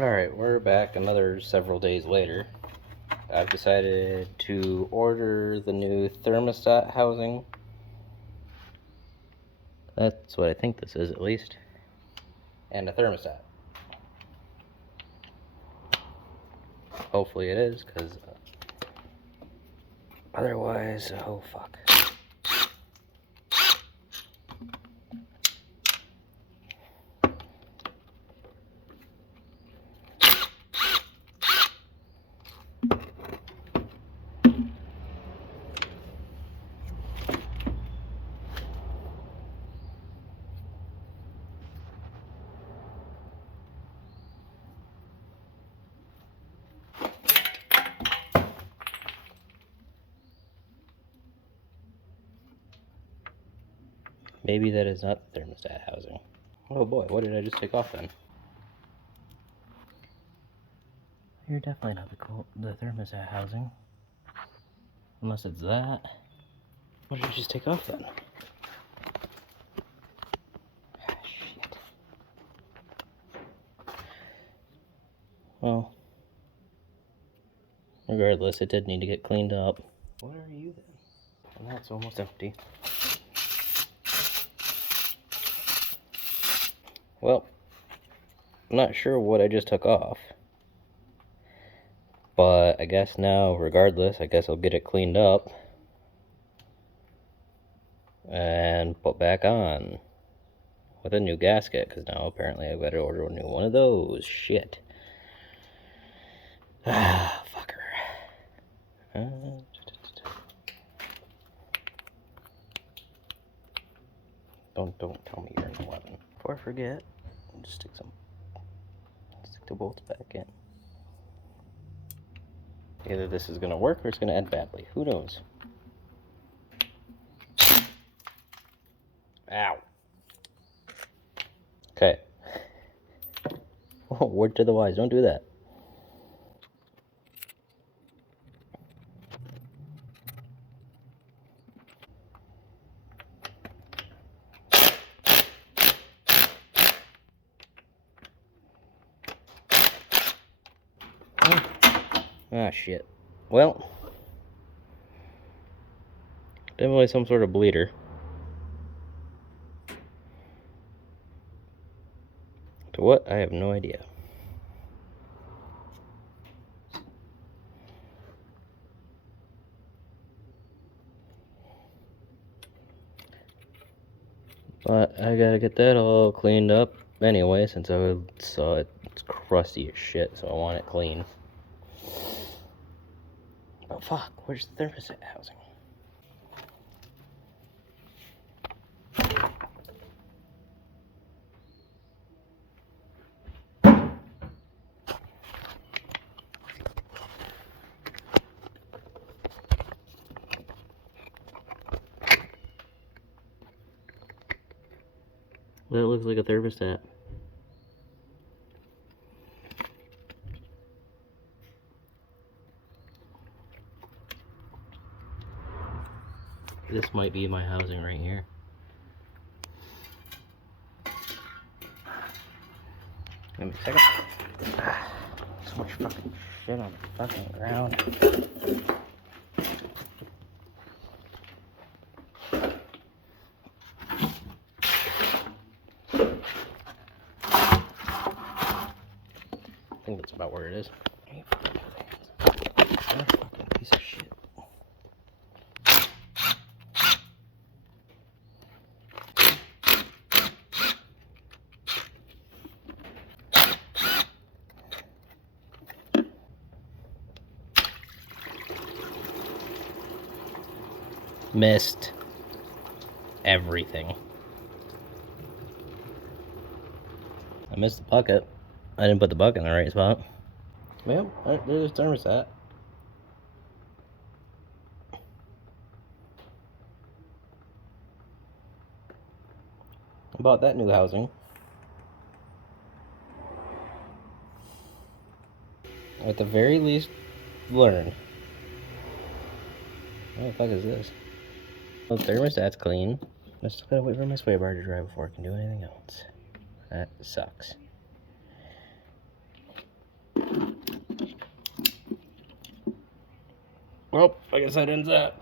Alright, we're back another several days later. I've decided to order the new thermostat housing. That's what I think this is, at least. And a thermostat. Hopefully it is, because otherwise, oh fuck. Maybe that is not the thermostat housing. Oh boy, what did I just take off then? You're definitely not the thermostat housing. Unless it's that. What did I just take off then? Ah, shit. Well, regardless, it did need to get cleaned up. What are you then? And that's almost empty. Well, I'm not sure what I just took off. But I guess now, regardless, I guess I'll get it cleaned up. And put back on. With a new gasket, because now apparently I've got to order a new one of those. Shit. Ah, fucker. Don't tell me you're an 11. Before I forget, I'll just stick the bolts back in. Either this is gonna work or it's gonna end badly. Who knows? Ow. Okay. Oh, word to the wise, don't do that. Ah, shit. Well, definitely some sort of bleeder. To what? I have no idea. But I gotta get that all cleaned up anyway, since I saw it's crusty as shit, so I want it clean. But fuck, where's the thermostat housing? That looks like a thermostat. This might be my housing right here. Give me a second. Ah, so much fucking shit on the fucking ground. I think that's about where it is. What a fucking piece of shit. Missed everything. I missed the bucket. I didn't put the bucket in the right spot. Well, there's the thermostat. About that new housing. At the very least, learn. What the fuck is this? The thermostat's clean. I still gotta wait for my sway bar to dry before I can do anything else. That sucks. Well, I guess that ends that.